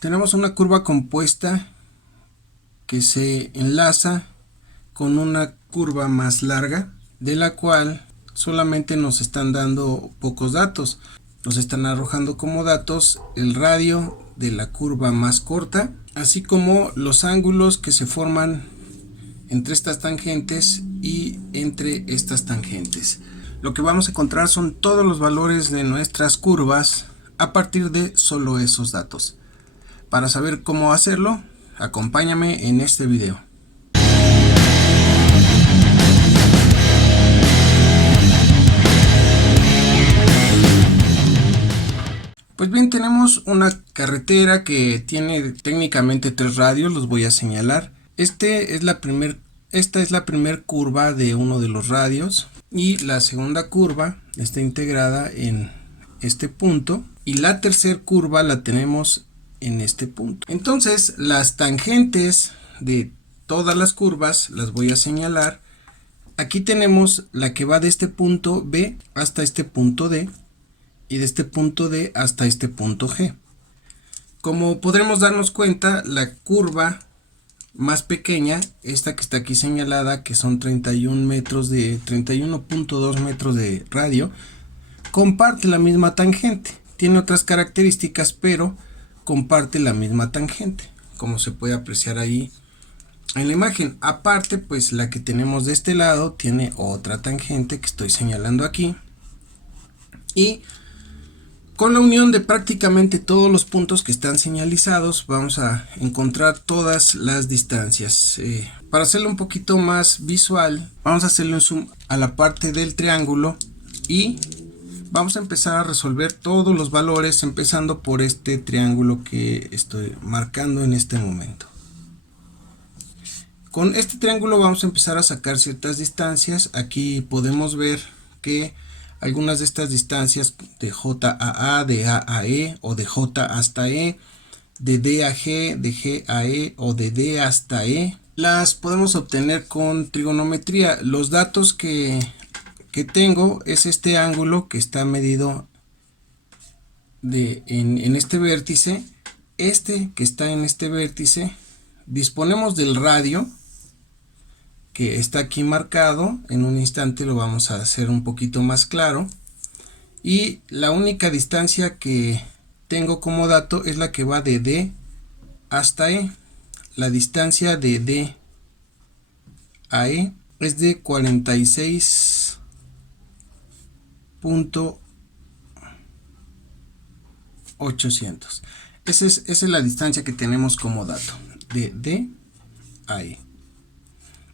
Tenemos una curva compuesta que se enlaza con una curva más larga, de la cual solamente nos están dando pocos datos. Nos están arrojando como datos el radio de la curva más corta, así como los ángulos que se forman entre estas tangentes y entre estas tangentes. Lo que vamos a encontrar son todos los valores de nuestras curvas a partir de solo esos datos. Para saber cómo hacerlo, acompáñame en este video. Pues bien, tenemos una carretera que tiene técnicamente 3 radios, los voy a señalar. Esta es la primer curva de uno de los radios, y la segunda curva está integrada en este punto, y la tercera curva la tenemos en este punto. Entonces, las tangentes de todas las curvas las voy a señalar. Aquí tenemos la que va de este punto B hasta este punto D, y de este punto D hasta este punto G. Como podremos darnos cuenta, la curva más pequeña, esta que está aquí señalada, que son 31.2 metros de radio, comparte la misma tangente. Tiene otras características, pero comparte la misma tangente, como se puede apreciar ahí en la imagen. Aparte, pues la que tenemos de este lado tiene otra tangente que estoy señalando aquí, y con la unión de prácticamente todos los puntos que están señalizados vamos a encontrar todas las distancias. Para hacerlo un poquito más visual, vamos a hacerle un zoom a la parte del triángulo y vamos a empezar a resolver todos los valores, empezando por este triángulo que estoy marcando en este momento. Con este triángulo vamos a empezar a sacar ciertas distancias. Aquí podemos ver que algunas de estas distancias, de J a A, de A a E, o de J hasta E, de D a G, de G a E, o de D hasta E, las podemos obtener con trigonometría. Los datos que tengo es este ángulo que está medido en este vértice, este que está en este vértice. Disponemos del radio que está aquí marcado. En un instante lo vamos a hacer un poquito más claro, y la única distancia que tengo como dato es la que va de D hasta E. La distancia de D a E es de 46.800. Esa es la distancia que tenemos como dato de D a E.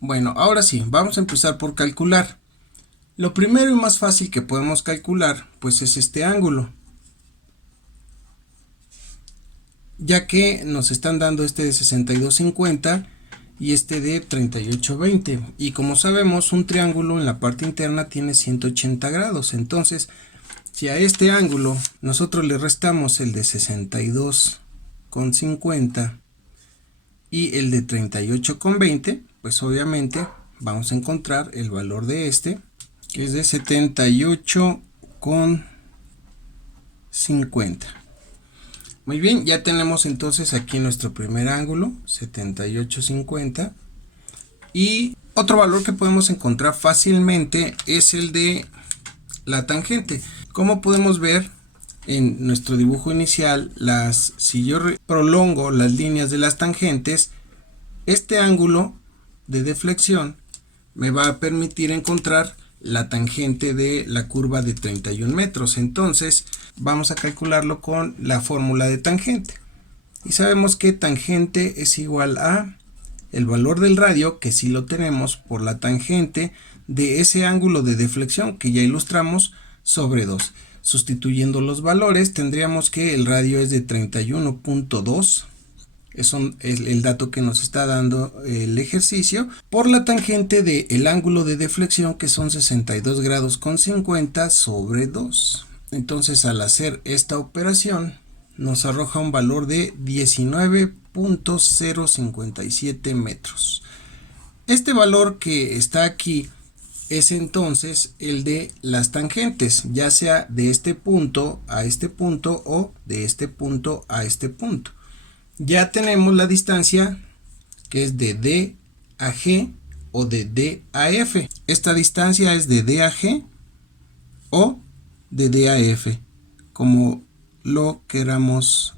Bueno, ahora sí, vamos a empezar por calcular. Lo primero y más fácil que podemos calcular, pues es este ángulo, ya que nos están dando este de 62.50 y este de 38.20, y como sabemos, un triángulo en la parte interna tiene 180 grados. Entonces, si a este ángulo nosotros le restamos el de 62.50 y el de 38.20, pues obviamente vamos a encontrar el valor de este, que es de 78.50. Muy bien, ya tenemos entonces aquí nuestro primer ángulo, 78.50. Y otro valor que podemos encontrar fácilmente es el de la tangente. Como podemos ver en nuestro dibujo inicial, si yo prolongo las líneas de las tangentes, este ángulo de deflexión me va a permitir encontrar la tangente de la curva de 31 metros. Entonces vamos a calcularlo con la fórmula de tangente, y sabemos que tangente es igual a el valor del radio, que sí lo tenemos, por la tangente de ese ángulo de deflexión que ya ilustramos, sobre 2. Sustituyendo los valores, tendríamos que el radio es de 31.2, es el dato que nos está dando el ejercicio, por la tangente del ángulo de deflexión, que son 62 grados con 50 sobre 2. Entonces, al hacer esta operación nos arroja un valor de 19.057 metros. Este valor que está aquí es entonces el de las tangentes, ya sea de este punto a este punto o de este punto a este punto. ya tenemos la distancia que es de D a G o de D a F. Esta distancia es de D a G o de D a F, como lo queramos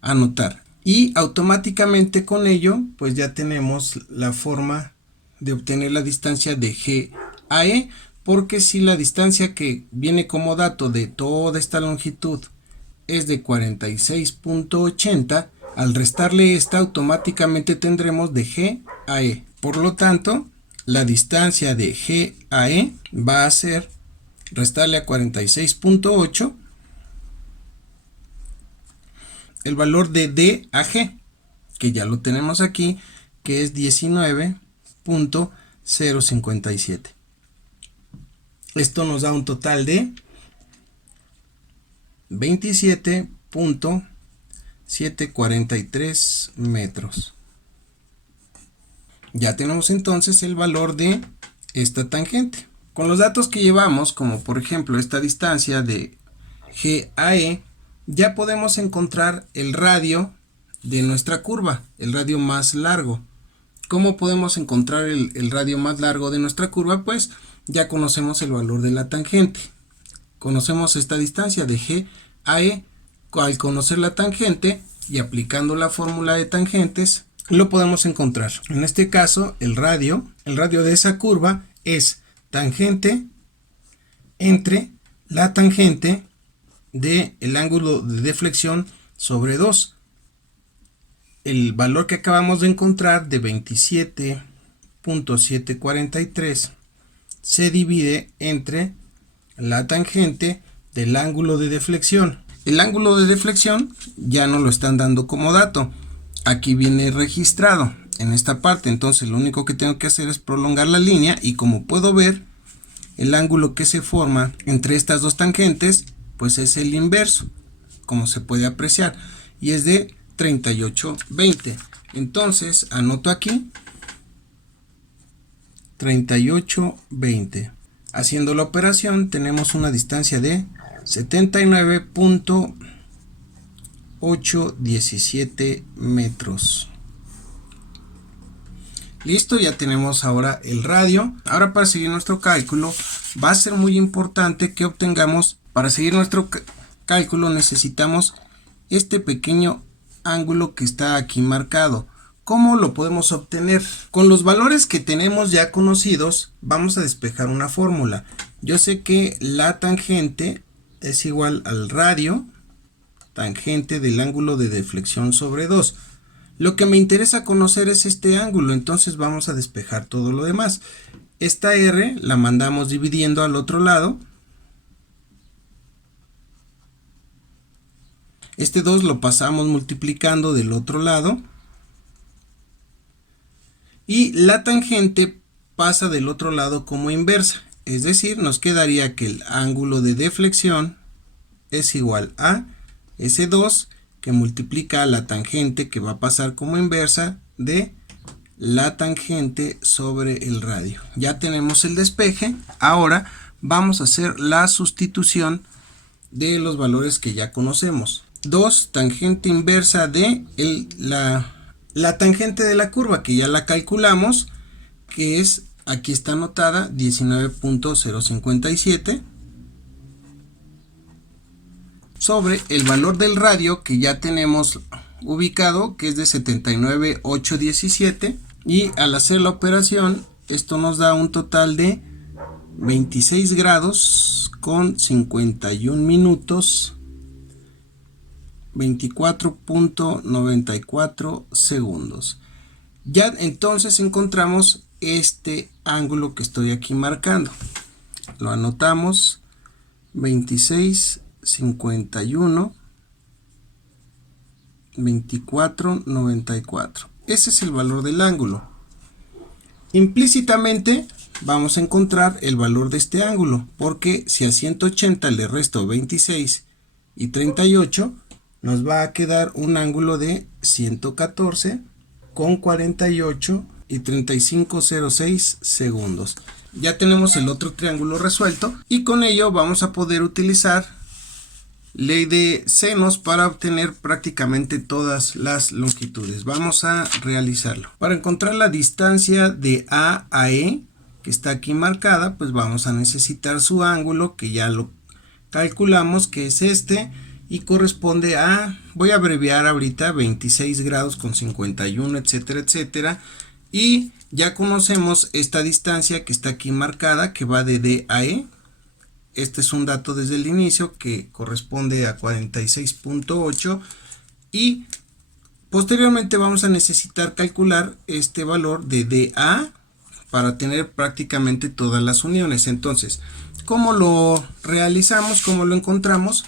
anotar. Y automáticamente con ello pues ya tenemos la forma de obtener la distancia de G a E, porque si la distancia que viene como dato de toda esta longitud es de 46.80, al restarle esta automáticamente tendremos de G a E. Por lo tanto, la distancia de G a E va a ser restarle a 46.8 el valor de D a G, que ya lo tenemos aquí, que es 19.057. Esto nos da un total de 27.743 metros. Ya tenemos entonces el valor de esta tangente. Con los datos que llevamos, como por ejemplo esta distancia de G a E, ya podemos encontrar el radio de nuestra curva, el radio más largo. ¿Cómo podemos encontrar el radio más largo de nuestra curva? Pues ya conocemos el valor de la tangente. Conocemos esta distancia de G a E. Al conocer la tangente y aplicando la fórmula de tangentes, lo podemos encontrar. En este caso, el radio de esa curva es tangente entre la tangente del ángulo de deflexión sobre 2. El valor que acabamos de encontrar de 27.743 se divide entre la tangente del ángulo de deflexión. El ángulo de deflexión ya no lo están dando como dato. Aquí viene registrado en esta parte. Entonces lo único que tengo que hacer es prolongar la línea y como puedo ver, el ángulo que se forma entre estas dos tangentes pues es el inverso, como se puede apreciar, y es de 38.20. Entonces anoto aquí 38.20. Haciendo la operación tenemos una distancia de 79.817 metros. Listo, ya tenemos ahora el radio. Ahora, para seguir nuestro cálculo va a ser muy importante que obtengamos, para seguir nuestro cálculo necesitamos este pequeño ángulo que está aquí marcado. ¿Cómo lo podemos obtener? Con los valores que tenemos ya conocidos vamos a despejar una fórmula. Yo sé que la tangente es igual al radio tangente del ángulo de deflexión sobre 2. Lo que me interesa conocer es este ángulo, entonces vamos a despejar todo lo demás. Esta R la mandamos dividiendo al otro lado. Este 2 lo pasamos multiplicando del otro lado. Y la tangente pasa del otro lado como inversa. Es decir, nos quedaría que el ángulo de deflexión es igual a ese 2 que multiplica a la tangente que va a pasar como inversa de la tangente sobre el radio. Ya tenemos el despeje. Ahora vamos a hacer la sustitución de los valores que ya conocemos. 2 tangente inversa de la tangente de la curva, que ya la calculamos, que es, aquí está anotada, 19.057, sobre el valor del radio que ya tenemos ubicado, que es de 79.817, y al hacer la operación esto nos da un total de 26 grados con 51 minutos 24.94 segundos. Ya entonces encontramos este ángulo que estoy aquí marcando. Lo anotamos: 26, 51, 24.94. Ese es el valor del ángulo. Implícitamente vamos a encontrar el valor de este ángulo, porque si a 180 le resto 26 y 38, nos va a quedar un ángulo de 114 con 48 y 35.06 segundos. Ya tenemos el otro triángulo resuelto y con ello vamos a poder utilizar ley de senos para obtener prácticamente todas las longitudes. Vamos a realizarlo. Para encontrar la distancia de A a E, que está aquí marcada, pues vamos a necesitar su ángulo, que ya lo calculamos, que es este, y corresponde a, voy a abreviar ahorita, 26 grados con 51, etcétera, etcétera. Y ya conocemos esta distancia que está aquí marcada, que va de D a E. Este es un dato desde el inicio que corresponde a 46.8, y posteriormente vamos a necesitar calcular este valor de DA para tener prácticamente todas las uniones. Entonces, ¿cómo lo realizamos? ¿Cómo lo encontramos?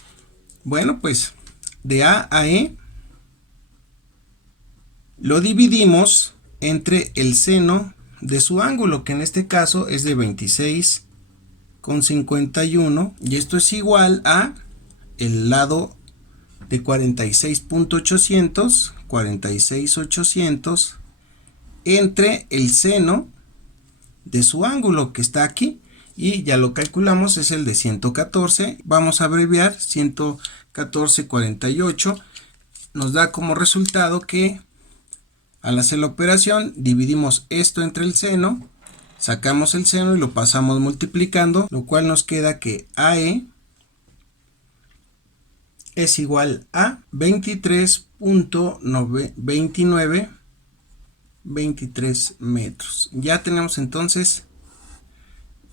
Bueno, pues de A a E lo dividimos entre el seno de su ángulo, que en este caso es de 26,51, y esto es igual a el lado de 46.800 entre el seno de su ángulo, que está aquí, y ya lo calculamos, es el de 114. Vamos a abreviar 114,48. Nos da como resultado que al hacer la operación dividimos esto entre el seno, sacamos el seno y lo pasamos multiplicando, lo cual nos queda que AE es igual a 23.23 metros. Ya tenemos entonces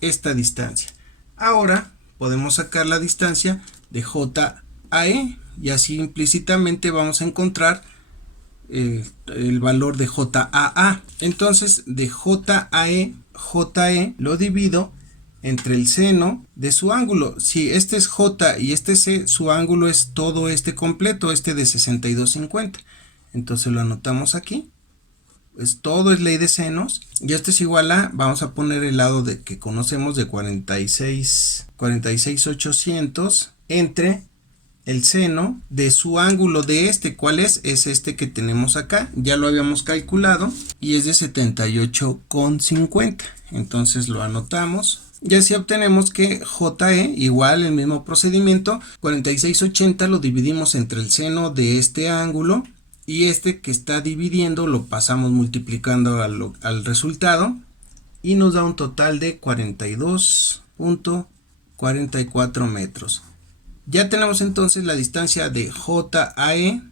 esta distancia. Ahora podemos sacar la distancia de JAE, y así implícitamente vamos a encontrar el valor de JAA. Entonces de JAE lo divido entre el seno de su ángulo. Si este es J y este es C, su ángulo es todo este completo, este de 62,50. Entonces lo anotamos aquí. Pues todo es ley de senos, y esto es igual a, vamos a poner el lado de que conocemos, de 46,800 entre el seno de su ángulo de este. ¿Cuál es? Es este que tenemos acá, ya lo habíamos calculado, y es de 78,50. Entonces lo anotamos. Y así obtenemos que JE igual el mismo procedimiento, 46,80 lo dividimos entre el seno de este ángulo, y este que está dividiendo lo pasamos multiplicando al resultado, y nos da un total de 42.44 metros. Ya tenemos entonces la distancia de JAE,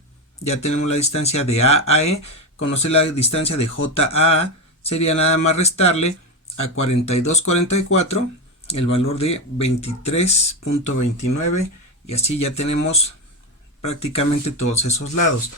ya tenemos la distancia de AAE. Conocer la distancia de JAA sería nada más restarle a 42,44 el valor de 23.29, y así ya tenemos prácticamente todos esos lados.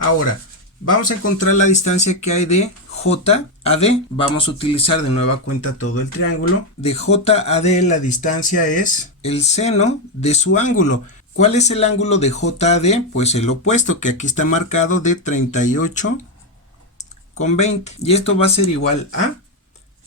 Ahora vamos a encontrar la distancia que hay de J a D. Vamos a utilizar de nueva cuenta todo el triángulo. De J a D la distancia es el seno de su ángulo. ¿Cuál es el ángulo de J a D? Pues el opuesto, que aquí está marcado, de 38,20. Y esto va a ser igual a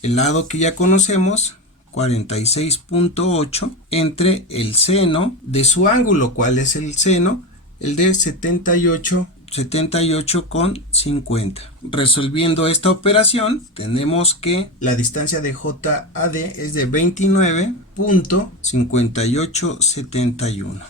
el lado que ya conocemos, 46.8, entre el seno de su ángulo. ¿Cuál es el seno? El de 78,50. Resolviendo esta operación, tenemos que la distancia de J a D es de 29.5871.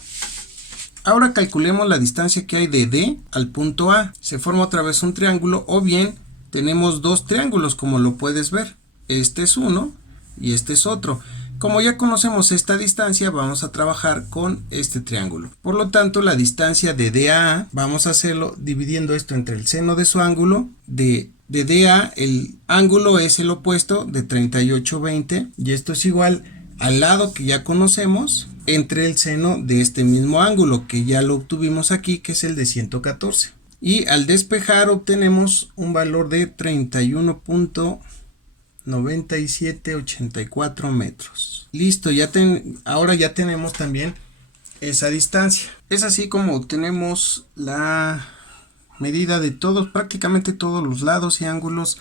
Ahora calculemos la distancia que hay de D al punto A. Se forma otra vez un triángulo, o bien tenemos dos triángulos, como lo puedes ver. Este es uno y este es otro. Como ya conocemos esta distancia, vamos a trabajar con este triángulo. Por lo tanto, la distancia de DA, vamos a hacerlo dividiendo esto entre el seno de su ángulo. De DA, el ángulo es el opuesto, de 38,20, y esto es igual al lado que ya conocemos entre el seno de este mismo ángulo, que ya lo obtuvimos aquí, que es el de 114. Y al despejar obtenemos un valor de 31.9784 metros. Listo, ahora ya tenemos también esa distancia. Es así como obtenemos la medida de prácticamente todos los lados y ángulos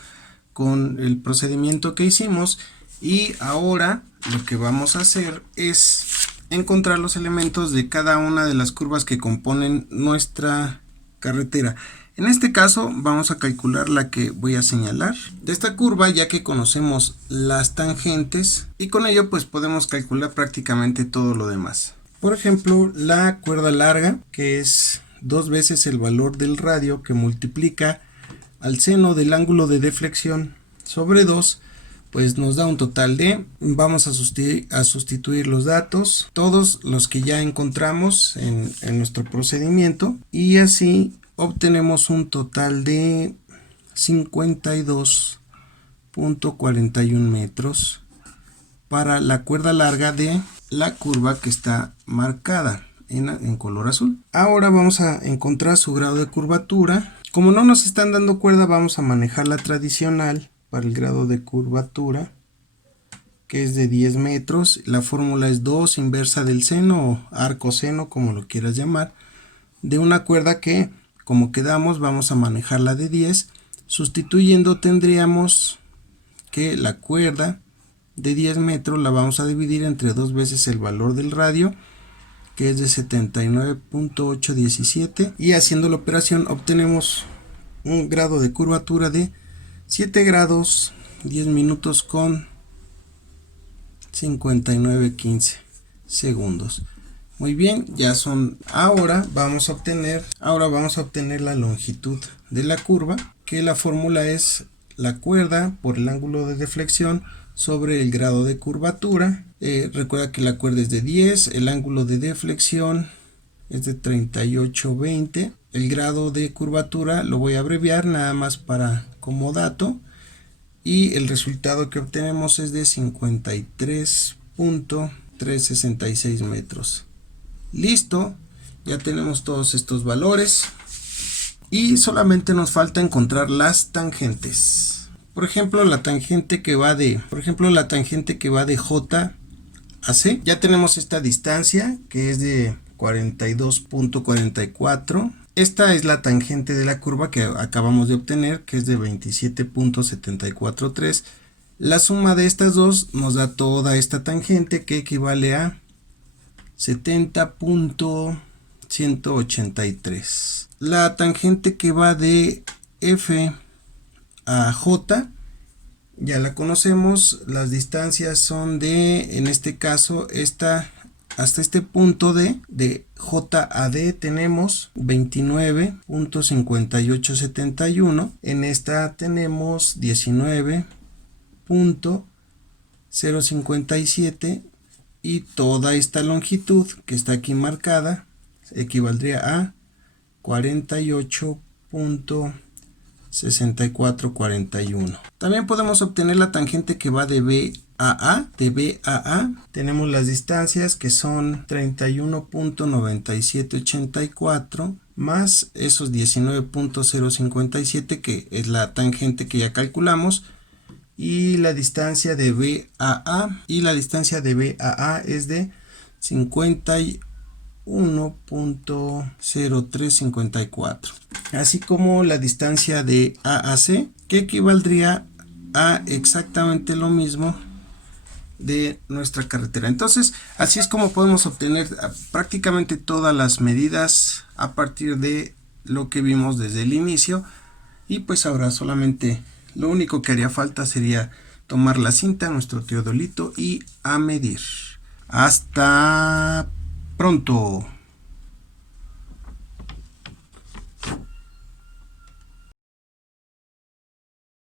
con el procedimiento que hicimos. Y ahora lo que vamos a hacer es encontrar los elementos de cada una de las curvas que componen nuestra carretera. En este caso vamos a calcular la que voy a señalar de esta curva, ya que conocemos las tangentes, y con ello pues podemos calcular prácticamente todo lo demás. Por ejemplo, la cuerda larga, que es 2 veces el valor del radio, que multiplica al seno del ángulo de deflexión sobre 2, pues nos da un total de, vamos a sustituir los datos, todos los que ya encontramos en nuestro procedimiento, y así obtenemos un total de 52.41 metros para la cuerda larga de la curva que está marcada en color azul. Ahora vamos a encontrar su grado de curvatura. Como no nos están dando cuerda, vamos a manejar la tradicional para el grado de curvatura, que es de 10 metros. La fórmula es 2 inversa del seno o arco seno, como lo quieras llamar, de una cuerda que, como quedamos, vamos a manejarla de 10. Sustituyendo, tendríamos que la cuerda de 10 metros la vamos a dividir entre 2 veces el valor del radio, que es de 79.817, y haciendo la operación obtenemos un grado de curvatura de 7 grados 10 minutos con 59.15 segundos. Muy bien, ya son. Ahora vamos a obtener la longitud de la curva, que la fórmula es la cuerda por el ángulo de deflexión sobre el grado de curvatura. Recuerda que la cuerda es de 10, el ángulo de deflexión es de 38.20, el grado de curvatura lo voy a abreviar nada más para como dato, y el resultado que obtenemos es de 53.366 metros. Listo, ya tenemos todos estos valores y solamente nos falta encontrar las tangentes. Por ejemplo, la tangente que va de J a C. Ya tenemos esta distancia, que es de 42.44. Esta es la tangente de la curva que acabamos de obtener, que es de 27.743. La suma de estas dos nos da toda esta tangente, que equivale a 70.183. La tangente que va de F a J ya la conocemos. Las distancias son de, en este caso, hasta este punto de J a D tenemos 29.5871. En esta tenemos 19.057, y toda esta longitud que está aquí marcada equivaldría a 48.6441. También podemos obtener la tangente que va de B a A. De B a A tenemos las distancias, que son 31.9784 más esos 19.057, que es la tangente que ya calculamos, y la distancia de B a A, es de 51.0354, así como la distancia de A a C, que equivaldría a exactamente lo mismo de nuestra carretera. Entonces, así es como podemos obtener prácticamente todas las medidas a partir de lo que vimos desde el inicio. Y pues ahora solamente lo único que haría falta sería tomar la cinta, nuestro teodolito, y a medir. Hasta pronto.